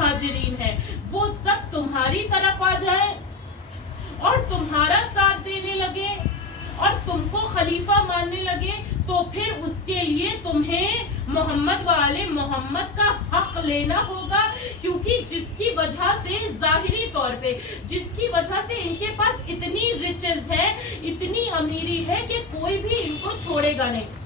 مہاجرین ہیں وہ سب تمہاری طرف آ جائیں اور تمہارا ساتھ دینے لگے اور تم کو خلیفہ ماننے لگے، تو پھر اس کے لیے تمہیں محمد والے محمد کا حق لینا ہوگا، کیونکہ جس کی وجہ سے ظاہری طور پہ جس کی وجہ سے ان کے پاس اتنی رچز ہے، اتنی امیری ہے کہ کوئی بھی ان کو چھوڑے گا نہیں۔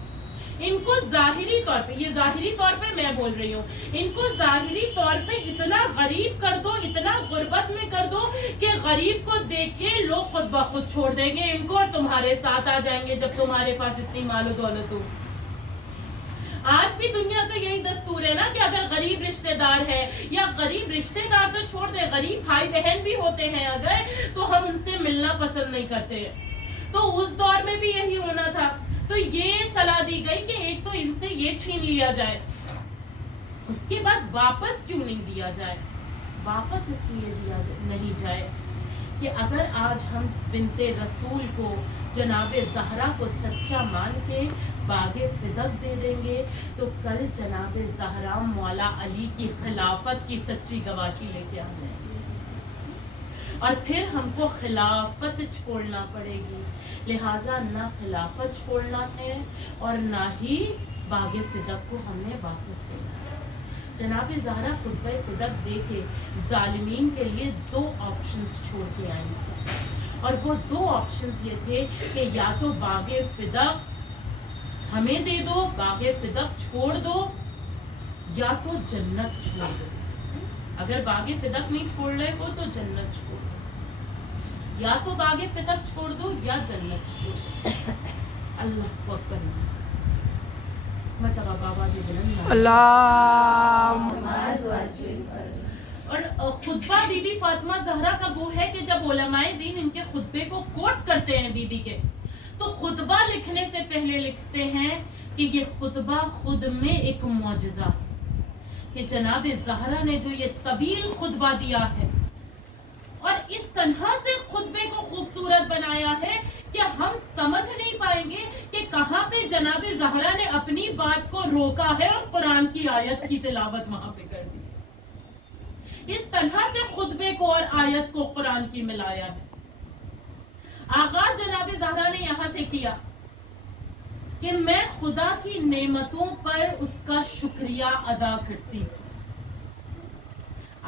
ان کو ظاہری طور پہ، یہ ظاہری طور پہ میں بول رہی ہوں، ان کو ظاہری طور پہ اتنا غریب کر دو، اتنا غربت میں کر دو کہ غریب کو دیکھ کے لوگ خود بخود چھوڑ دیں گے ان کو اور تمہارے ساتھ آ جائیں گے جب تمہارے پاس اتنی مال و دولت ہو۔ آج بھی دنیا کا یہی دستور ہے نا کہ اگر غریب رشتہ دار ہے، یا غریب رشتہ دار تو چھوڑ دے، غریب بھائی بہن بھی ہوتے ہیں اگر، تو ہم ان سے ملنا پسند نہیں کرتے ہیں۔ تو اس دور میں بھی یہی ہونا تھا، تو یہ صلاح دی گئی کہ ایک تو ان سے یہ چھین لیا جائے، اس کے بعد واپس کیوں نہیں دیا جائے؟ واپس اس لیے دیا نہیں جائے کہ اگر آج ہم بنت رسول کو، جناب زہرا کو سچا مان کے باغ فدق دے دیں گے، تو کل جناب زہرا مولا علی کی خلافت کی سچی گواہی لے کے آ جائیں گے، اور پھر ہم کو خلافت چھوڑنا پڑے گی۔ لہٰذا نہ خلافت چھوڑنا ہے اور نہ ہی باغ فدق کو ہم نے واپس دینا ہے۔ جناب زہرا خطبہ فدق دے کے ظالمین کے لیے 2 آپشنز چھوڑ کے آئی تھی، اور وہ 2 آپشنز یہ تھے کہ یا تو باغ فدق ہمیں دے دو، باغ فدق چھوڑ دو، یا تو جنت چھوڑ دو۔ اگر باغ فدق نہیں چھوڑ رہے ہو تو جنت چھوڑ دو، یا تو باغ فدق چھوڑ دو یا جنت چھوڑ دو۔ اللہ کو اکبر، مرتبہ بابا سے بلند اللہ۔ اور خطبہ بی بی فاطمہ زہرا کا وہ ہے کہ جب علماء دین ان کے خطبے کو کوٹ کرتے ہیں بی بی کے، تو خطبہ لکھنے سے پہلے لکھتے ہیں کہ یہ خطبہ خود میں ایک معجزہ ہے، کہ جناب زہرا نے جو یہ طویل خطبہ دیا ہے اور اس طرح سے خطبے کو خوبصورت بنایا ہے کہ ہم سمجھ نہیں پائیں گے کہ کہاں پہ جناب زہرا نے اپنی بات کو روکا ہے اور قرآن کی آیت کی تلاوت وہاں پہ کر دی۔ اس طرح سے خطبے کو اور آیت کو قرآن کی ملایا ہے۔ آغاز جناب زہرا نے یہاں سے کیا کہ میں خدا کی نعمتوں پر اس کا شکریہ ادا کرتی ہوں۔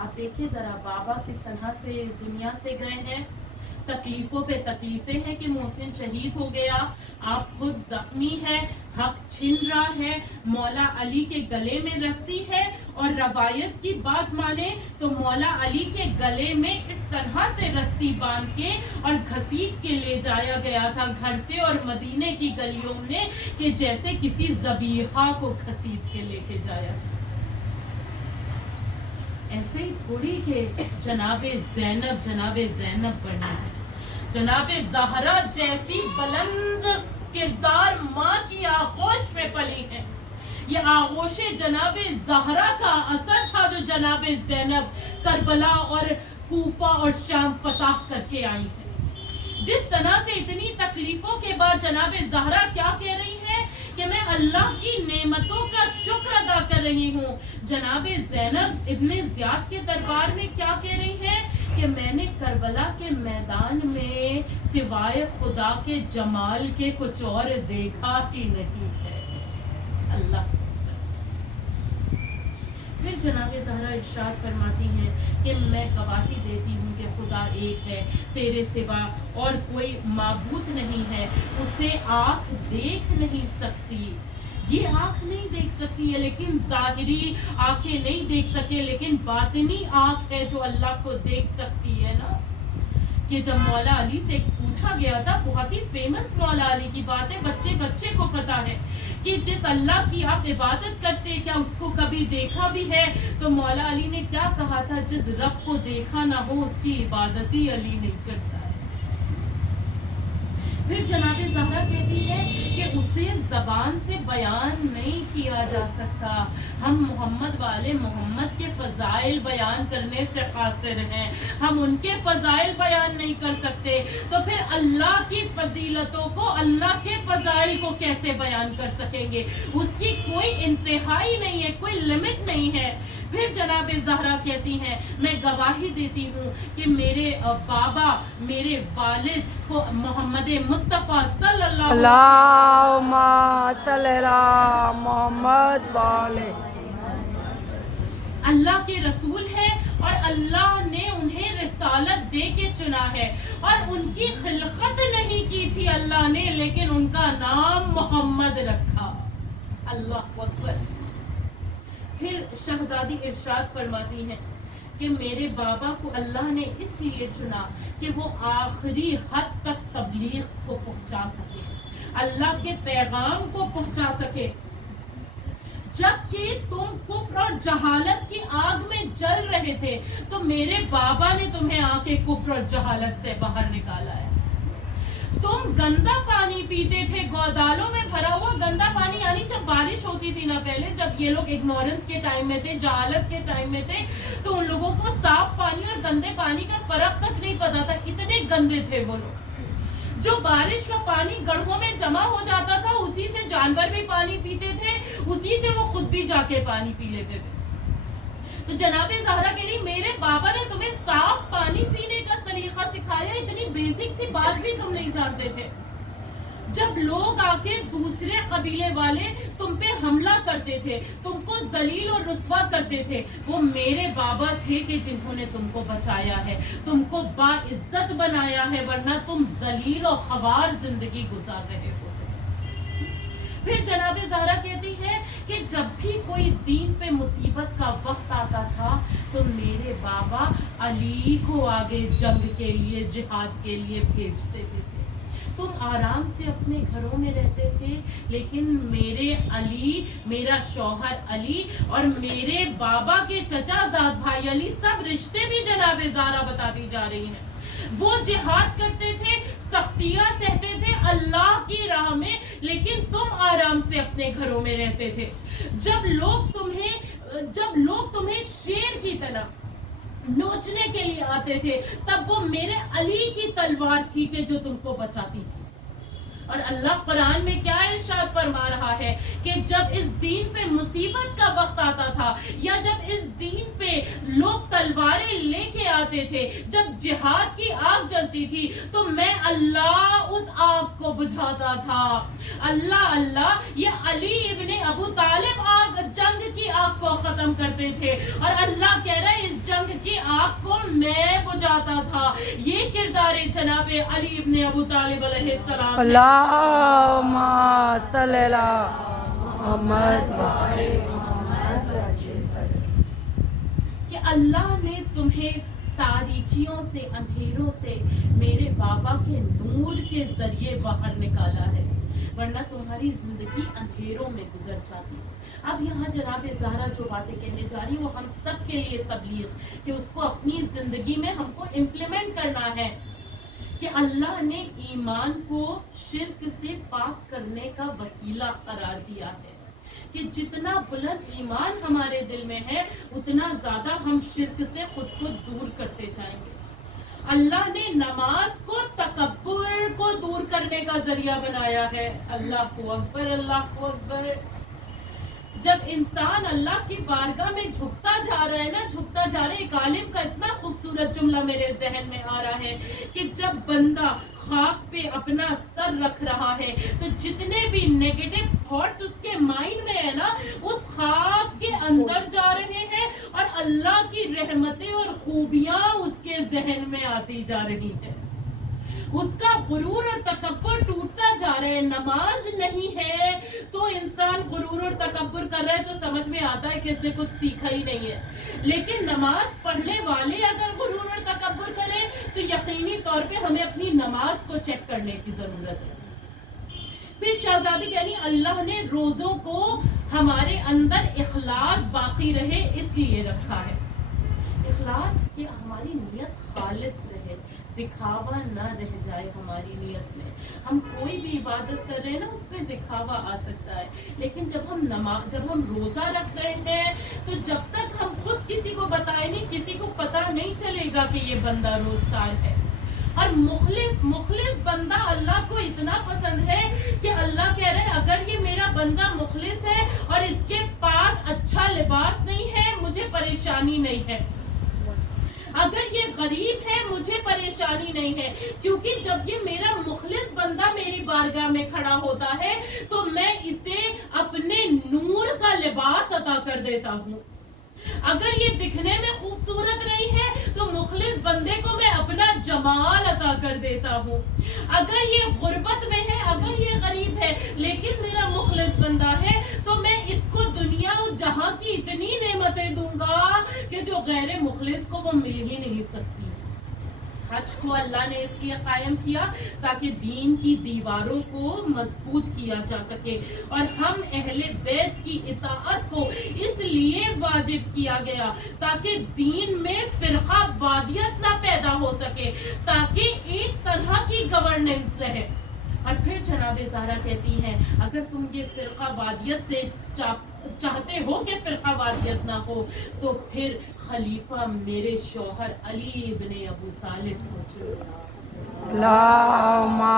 آپ دیکھیں ذرا بابا کس طرح سے اس دنیا سے گئے ہیں، تکلیفوں پہ تکلیفیں ہیں کہ محسن شہید ہو گیا، آپ خود زخمی ہے، حق چھن رہا ہے، مولا علی کے گلے میں رسی ہے، اور روایت کی بات مانے تو مولا علی کے گلے میں اس طرح سے رسی باندھ کے اور گھسیٹ کے لے جایا گیا تھا گھر سے اور مدینے کی گلیوں میں، کہ جیسے کسی ذبیحہ کو گھسیٹ کے لے کے جایا جائے۔ ایسے ہی تھوڑی کہ جناب زینب بنی ہے، جناب زہرا جیسی بلند کردار ماں کی آغوش میں پلی ہے۔ یہ آغوش جناب زہرا کا اثر تھا جو جناب زینب کربلا اور کوفہ اور شام فتح کر کے آئی ہے۔ جس طرح سے اتنی تکلیفوں کے بعد جناب زہرا کیا کہہ رہی ہے کہ میں اللہ کی نعمتوں کا شکر ادا کر رہی ہوں، جناب زینب ابن زیاد کے دربار میں کیا کہہ رہی ہے کہ میں نے کربلا کے میدان میں سوائے خدا کے جمال کے کچھ اور دیکھا ہی نہیں ہے۔ اللہ پھر جناب زہرا ارشاد فرماتی ہیں کہ میں گواہی دیتی ہوں کہ خدا ایک ہے، تیرے سوا اور کوئی معبود نہیں ہے، اسے آنکھ دیکھ نہیں سکتی، یہ آنکھ نہیں دیکھ سکتی ہے، لیکن ظاہری آنکھیں نہیں دیکھ سکے، لیکن باطنی آنکھ ہے جو اللہ کو دیکھ سکتی ہے نا۔ کہ جب مولا علی سے پوچھا گیا تھا، بہت ہی فیمس مولا علی کی بات ہے، بچے بچے کو پتا ہے کہ جس اللہ کی آپ عبادت کرتے کیا اس کو کبھی دیکھا بھی ہے؟ تو مولا علی نے کیا کہا تھا؟ جس رب کو دیکھا نہ ہو اس کی عبادت ہی علی نہیں کرتا ہے۔ پھر جناب زہرا کہتی ہے کہ اسے زبان سے بیان نہیں کیا جا سکتا، ہم محمد والے محمد کے فضائل फजाइल बयान करने से कासिर हैं, हम उनके फजाइल बयान नहीं कर सकते, तो फिर अल्लाह की फजीलतों को, अल्लाह के फजाइल को कैसे बयान कर सकेंगे? उसकी कोई इंतहाई नहीं है, कोई लिमिट नहीं है। फिर जनाब ज़हरा कहती हैं, मैं गवाही देती हूँ कि मेरे बाबा, मेरे वालिद को मोहम्मद मुस्तफ़ा सल्लल्लाहु अल्लाहुम्मा सल्ली अला मोहम्मद वाले अल्लाह के रसूल है और अल्लाह ने उन्हें रिसालत दे के चुना है, और उनकी खिलकत नहीं की थी अल्लाह ने, लेकिन उनका नाम मोहम्मद रखा। अल्लाह अकबर। फिर शहजादी इरशाद फरमाती हैं कि मेरे बाबा को अल्लाह ने इसलिए चुना कि वो आखिरी हद तक तबलीग को पहुंचा सके, अल्लाह के पैगाम को पहुंचा सके। जबकि तुम कुफ्र और जहालत की आग में जल रहे थे, तो मेरे बाबा ने तुम्हें आके कुफ्र और जहालत से बाहर निकाला है। तुम गंदा पानी पीते थे, गौदालों में भरा हुआ गंदा पानी, यानी जब बारिश होती थी ना पहले, जब ये लोग इग्नोरेंस के टाइम में थे, जहालत के टाइम में थे, तो उन लोगों को साफ पानी और गंदे पानी का फर्क तक नहीं पता था, इतने गंदे थे वो लोग। जो बारिश का पानी गड्ढों में जमा हो जाता था, उसी से जानवर भी पानी पीते थे, उसी से वो खुद भी जाके पानी पी लेते थे। तो जनाबे ज़हरा के लिए मेरे बाबा ने तुम्हें साफ पानी पीने का सलीका सिखाया, इतनी बेसिक सी बात भी तुम नहीं जानते थे। जब लोग आके दूसरे कबीले वाले तुम पे हमला करते थे, तुमको जलील और रुस्वा करते थे, वो मेरे बाबा थे कि जिन्होंने तुमको बचाया है, तुमको बाइज्जत बनाया है, वरना तुम जलील और खवार जिंदगी गुजार रहे हो। फिर जनाबे ज़हरा कहती है कि जब भी कोई दीन पे मुसीबत का वक्त आता था, तो मेरे बाबा अली को आगे जंग के लिए, जिहाद के लिए भेज देते थे। तुम आराम से अपने घरों में रहते थे, लेकिन मेरे अली, मेरा शौहर अली और मेरे बाबा के चचा जाद भाई अली, सब रिश्ते भी जनाबे ज़हरा बताती जा रही हैं, वो जिहाद करते थे, सख्तियां सहते थे अल्लाह की राह में, लेकिन तुम आराम से अपने घरों में रहते थे। जब लोग तुम्हें शेर की तरह नोचने के लिए आते थे, तब वो मेरे अली की तलवार थी कि जो तुमको बचाती थी। और अल्लाह कुरान में क्या इरशाद फरमा रहा है कि जब इस दीन पे मुसीबत का वक्त आता था, या जब इस दीन पे लोग तलवारें लेके आते थे, जब जिहाद की आग जलती थी, तो मैं अल्लाह उस आग को बुझाता था। अल्लाह अल्लाह, ये अली इब्ने अबू तालिब आग, जंग की आग को खत्म करते थे, और अल्लाह कह रहा है इस जंग की आग को मैं बुझाता था। ये किरदार जनाबे अली इब्ने अबू तालिब अलैहिस्सलाम, अल्लाहुम्मा सल्ली अला मोहम्मद वाले कि अल्लाह ने तुम्हें तारीकियों से, अंधेरों से मेरे बाबा के नूर के जरिए बाहर निकाला है, वरना तुम्हारी जिंदगी अंधेरों में गुजर जाती। अब यहाँ जनाबे ज़हरा जो बातें कहने जा रही, वो हम सब के लिए तबलीग कि उसको अपनी जिंदगी में हमको इम्प्लीमेंट करना है, कि अल्लाह ने ईमान को शिर्क से पाक करने का वसीला करार दिया है, कि जितना बुलंद ईमान हमारे दिल में है, उतना ज्यादा हम शिर्क से खुद को दूर करते जाएंगे। अल्लाह ने नमाज को तकब्बुर को दूर करने का जरिया बनाया है। अल्लाह अकबर, अल्लाह अकबर। जब इंसान अल्लाह की बारगाह में झुकता जा रहा है ना, झुकता जा रहा है, एक आलिम का इतना खूबसूरत जुमला मेरे जहन में आ रहा है कि जब बंदा खाक पे अपना सर रख रहा है, तो जितने भी नेगेटिव थॉट्स उसके माइंड में है ना, उस खाक के अंदर जा रहे हैं, और अल्लाह की रहमतें और खूबियां उसके जहन में आती जा रही है। उसका गुरूर और तकब्बुर टूटता जा रहा है। नमाज नहीं है तो इंसान गुरूर और तकब्बुर कर रहा है, तो समझ में आता है कि इसने कुछ सीखा ही नहीं है। लेकिन नमाज पढ़ने वाले अगर गुरूर और तकब्बुर करें, तो यकीनी तौर पे हमें अपनी नमाज को चेक करने की जरूरत है। फिर शहजादी यानी अल्लाह ने रोजों को हमारे अंदर इखलास बाकी रहे इसलिए रखा है। इखलास कि हमारी नियत खालिस रहे, दिखावा ना रह जाए हमारी नियत में। हम कोई भी इबादत कर रहे हैं ना, उसमें दिखावा आ सकता है, लेकिन जब हम रोजा रख रहे हैं, तो जब तक हम खुद किसी को बताए पता नहीं चलेगा कि ये बंदा रोजगार है। और मुखलिस बंदा अल्लाह को इतना पसंद है कि अल्लाह कह रहे हैं अगर ये मेरा बंदा मुखलिस है और इसके पास अच्छा लिबास नहीं है, मुझे परेशानी नहीं है। अगर ये गरीब है, मुझे परेशानी नहीं है, क्योंकि जब ये मेरा मुखलिस बंदा मेरी बारगाह में खड़ा होता है तो मैं इसे अपने नूर का लिबास अता कर देता हूँ। अगर ये दिखने में खूबसूरत नहीं है तो मुखलिस बंदे को मैं अपना जमाल अता कर देता हूँ। अगर ये गुर्बत में है, अगर ये गरीब है, लेकिन मेरा मुखलिस बंदा है तो मैं इसको दुनिया और जहां की इतनी नेमतें दूंगा कि जो गैर मुखलिस को वो मिल ही नहीं सकती। हज को अल्लाह ने इसलिए कायम किया ताकि दीन की दीवारों को मजबूत किया जा सके, और हम अहले बैत की इताअत को इसलिए वाजिब किया गया ताकि दीन में फिरका वादियत ना पैदा हो सके, ताकि एक तरह की गवर्नेंस रहे। और फिर जनाब ज़हरा कहती हैं अगर तुम ये फिरका वादियत से चाहते हो कि फिरका वादियत ना हो तो फिर खलीफा मेरे शौहर अली इब्ने अबू तालिब हो चुके। अल्लाहुम्मा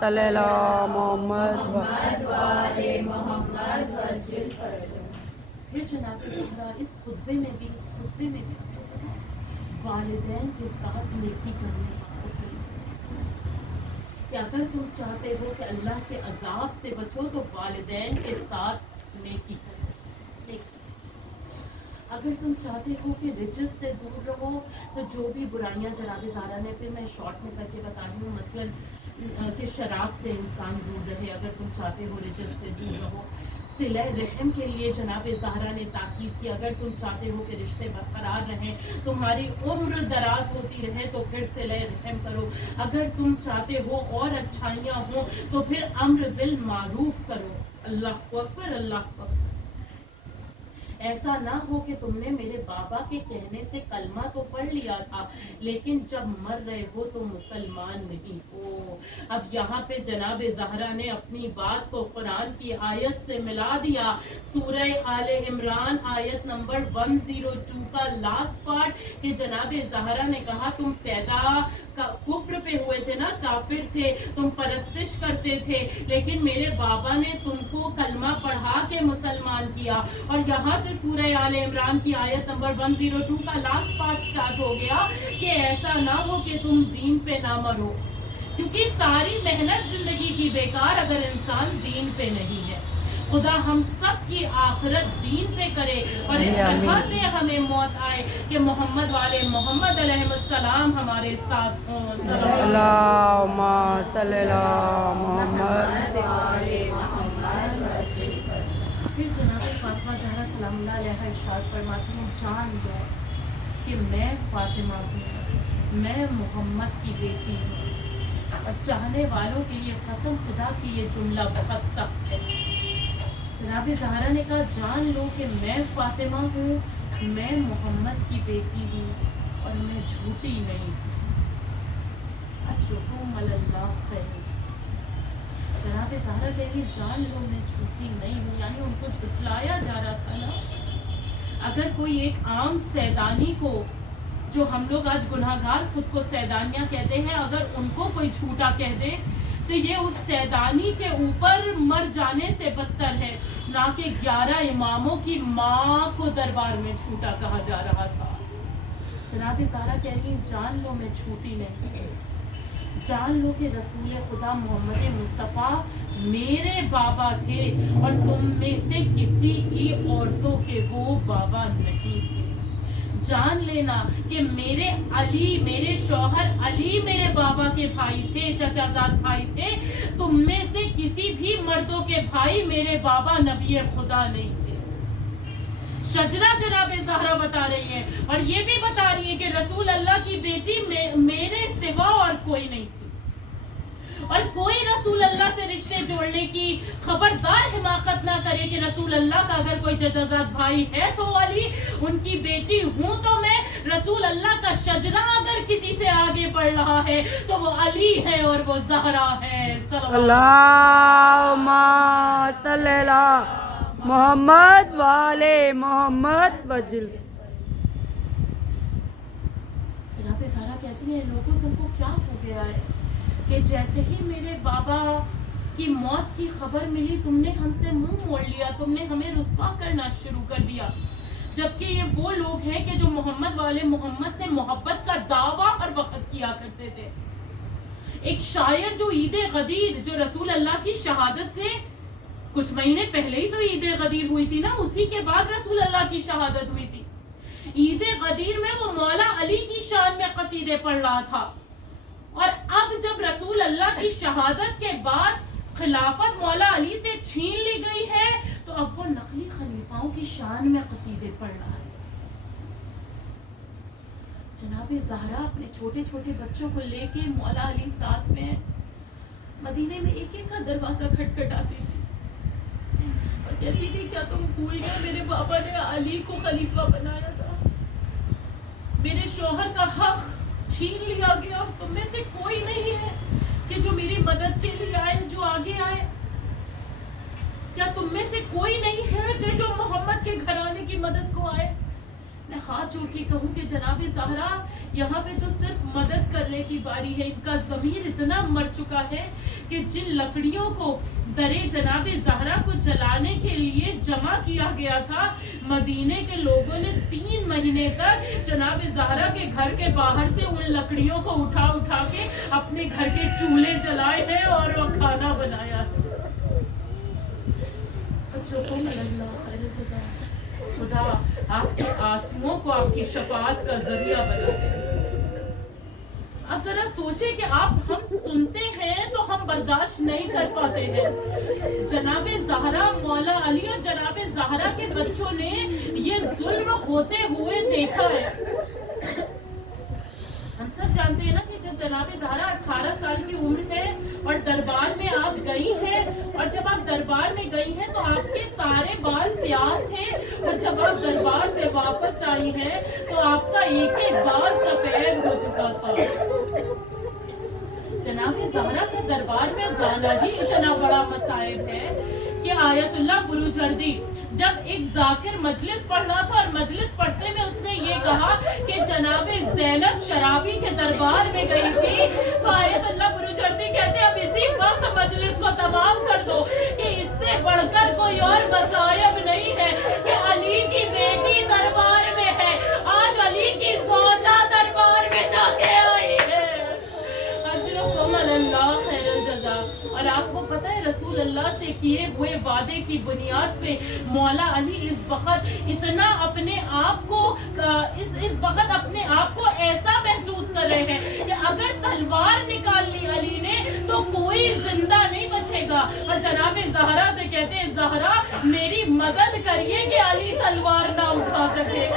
सल्ली अला मोहम्मद फिर जनाब ज़हरा इस खुतबे में भी वालिदैन के साथ नेकी करने कि अगर तुम चाहते हो कि अल्लाह के अजाब से बचो तो वालिदैन के साथ नेकी करो। अगर तुम चाहते हो कि रिजस से दूर रहो तो जो भी बुराइयां जनाब ज़हरा ने, फिर मैं शॉर्ट में करके बता रही हूँ, मसलन कि शराब से इंसान दूर रहे, अगर तुम चाहते हो रिजस से दूर रहो। सिले रहम के लिए जनाब ज़हरा ने ताकीद की, अगर तुम चाहते हो कि रिश्ते बरकरार रहें, तुम्हारी उम्र दराज होती रहे तो फिर सिले रहम करो। अगर तुम चाहते हो और अच्छाइयाँ हो तो फिर अम्र बिल मारूफ करो। अल्लाह अकबर, अल्लाह अकबर। ऐसा ना हो कि तुमने मेरे बाबा के कहने से कलमा तो पढ़ लिया था लेकिन जब मर रहे हो तो मुसलमान नहीं हो। अब यहाँ पे जनाब ज़हरा ने अपनी बात को कुरान की आयत से मिला दिया। सूरह आले इमरान आयत नंबर 102 का लास्ट पार्ट कि जनाब ज़हरा ने कहा तुम पैदा कुफ्र पे हुए थे ना, काफिर थे, तुम परस्तिश करते थे, लेकिन मेरे बाबा ने तुमको कलमा पढ़ा के मुसलमान किया। और यहाँ से सूरह आले इमरान की आयत नंबर 102 का लास्ट पार्ट स्टार्ट हो गया कि ऐसा ना हो कि तुम दीन पे ना मरो, क्योंकि सारी मेहनत जिंदगी की बेकार अगर इंसान दीन पे नहीं है। खुदा हम सब की आखिरत दीन पे करे और इस तरह से हमें मौत आए कि मोहम्मद वाले मोहम्मद अलैहिस्सलाम हमारे साथ हों। अल्लाहुम्मा सल्ली अला मोहम्मद। फिर जनाब फातिमा ज़हरा सलामुल्लाह अलैहा इरशाद फरमाती हैं, जान लो कि मैं फातिमा हूँ, मैं मोहम्मद की बेटी हूँ। और चाहने वालों के लिए कसम खुदा की ये जुमला बहुत सख्त है। जनाब ज़हरा ने कहा जान लो कि मैं फातिमा हूँ, मैं मोहम्मद की बेटी हूँ और मैं झूठी नहीं। जनाब ज़हरा कहेंगे जान लो मैं झूठी नहीं हूँ, यानी उनको झुठलाया जा रहा था ना। अगर कोई एक आम सैदानी को, जो हम लोग आज गुनाहगार खुद को सैदानियाँ कहते हैं, अगर उनको कोई झूठा कह दे तो ये उस सैदानी के ऊपर मर जाने से बदतर है, ना कि 11 इमामों की माँ को दरबार में झूठा कहा जा रहा था। जनाब ज़हरा कह रही हैं जान लो मैं झूठी नहीं, जान लो कि रसूल खुदा मोहम्मद मुस्तफ़ा मेरे बाबा थे और तुम में से किसी की औरतों के वो बाबा नहीं थे। जान लेना कि मेरे अली, मेरे शौहर अली मेरे बाबा के भाई थे, चचाजाद भाई थे। तुम में से किसी भी मर्दों के भाई मेरे बाबा नबी खुदा नहीं थे। शजरा जनाब ज़हरा बता रही है और ये भी बता रही है कि रसूल अल्लाह की बेटी मेरे सिवा और कोई नहीं थी, और कोई रसूल अल्लाह से रिश्ते जोड़ने की खबरदार हिमाकत ना करे कि रसूल अल्लाह का अगर कोई चचाजाद भाई है तो अली उनकी बेटी हूँ तो मैं। रसूल अल्लाह का शजरा अगर किसी से आगे बढ़ रहा है तो वो अली है और वो ज़हरा है। अल्लाहुम्मा सल्ली अला मोहम्मद वाले मोहम्मद वजिल। زہرا کہتی ہے لوگوں تم کو کیا ہو گیا ہے کہ جیسے ہی میرے بابا کی موت کی خبر ملی تم نے ہم سے منہ موڑ لیا، تم نے ہمیں رسوا کرنا شروع کر دیا، جبکہ یہ وہ لوگ ہیں کہ جو محمد والے محمد سے محبت کا دعویٰ ہر وقت کیا کرتے تھے۔ ایک شاعر جو عید غدیر، جو رسول اللہ کی شہادت سے کچھ مہینے پہلے ہی تو عید غدیر ہوئی تھی نا، اسی کے بعد رسول اللہ کی شہادت ہوئی تھی، عید غدیر میں وہ مولا علی کی شان میں قصیدے پڑھ رہا تھا، اور اب جب رسول اللہ کی شہادت کے بعد خلافت مولا علی سے چھین لی گئی ہے تو اب وہ نقلی خلیفاؤں کی شان میں قصیدے پڑھ رہا ہے۔ جناب زہرا اپنے چھوٹے چھوٹے بچوں کو لے کے مولا علی ساتھ میں مدینے میں ایک ایک کا دروازہ کھٹکھٹاتی تھی اور کہتی تھی کیا تم بھول گئے میرے بابا نے علی کو خلیفہ بنایا تھا، میرے شوہر کا حق چھین لیا گیا، تم میں سے کوئی نہیں ہے کہ جو میری مدد کے لیے آئے، جو آگے آئے، کیا تم میں سے کوئی نہیں ہے کہ جو محمد کے گھرانے کی مدد کو آئے؟ میں ہاتھ جوڑ کے کہوں کہ جناب زہرا یہاں پہ تو صرف مدد کرنے کی باری ہے، ان کا ضمیر اتنا مر چکا ہے کہ جن لکڑیوں کو درے جناب زہرا کو جلانے کے لیے جمع کیا گیا تھا، مدینے کے لوگوں نے 3 مہینے تک جناب زہرا کے گھر کے باہر سے ان لکڑیوں کو اٹھا اٹھا کے اپنے گھر کے چولہے جلائے ہیں اور وہ کھانا بنایا ہے۔ اللہ خیر الجزا، خدا آپ کے آنسوؤں کو آپ کی شفاعت کا ذریعہ بنا دے۔ اب ذرا سوچیں کہ آپ ہم سنتے ہیں تو ہم برداشت نہیں کر پاتے ہیں۔ جناب زہرا مولا علی اور جناب زہرا کے بچوں نے یہ ظلم ہوتے ہوئے دیکھا ہے۔ ہم سب جانتے ہیں نا کہ جب جناب زہرا 18 سال کی عمر ہے اور دربار میں آپ گئی ہیں، اور جب آپ دربار میں گئی ہیں تو آپ کے سارے بال سیاہ تھے، اور جب آپ دربار سے واپس آئی ہیں تو آپ کا ایک ایک بال سفید ہو چکا تھا۔ جناب زہرا کے دربار میں جانا ہی اتنا بڑا مصائب ہے کہ آیت اللہ بروجردی جب ایک ذاکر مجلس پڑھ رہا تھا اور مجلس پڑھتے میں اس نے یہ کہا کہ جناب زینب شرابی کے دربار میں گئی تھی، تو آیت اللہ بروجردی کہتے اب اسی وقت مجلس کو تمام کر دو کہ اس سے بڑھ کر کوئی اور مصائب نہیں ہے کہ علی کی بیٹی دربار میں ہے، آج علی کی زوجہ دربار میں جا کے آئی ہے۔ اجرکم اللہ خیر الجزا۔ اور آپ کو پتہ ہے رسول اللہ سے کیے ہوئے وعدے کی بنیاد پہ مولا علی اس وقت اتنا اپنے آپ کو ایسا محسوس کر رہے ہیں کہ اگر تلوار نکال لی علی نے تو کوئی زندہ نہیں بچے گا، اور جناب زہرا سے کہتے ہیں زہرا میری مدد کریے کہ علی تلوار نہ اٹھا سکے۔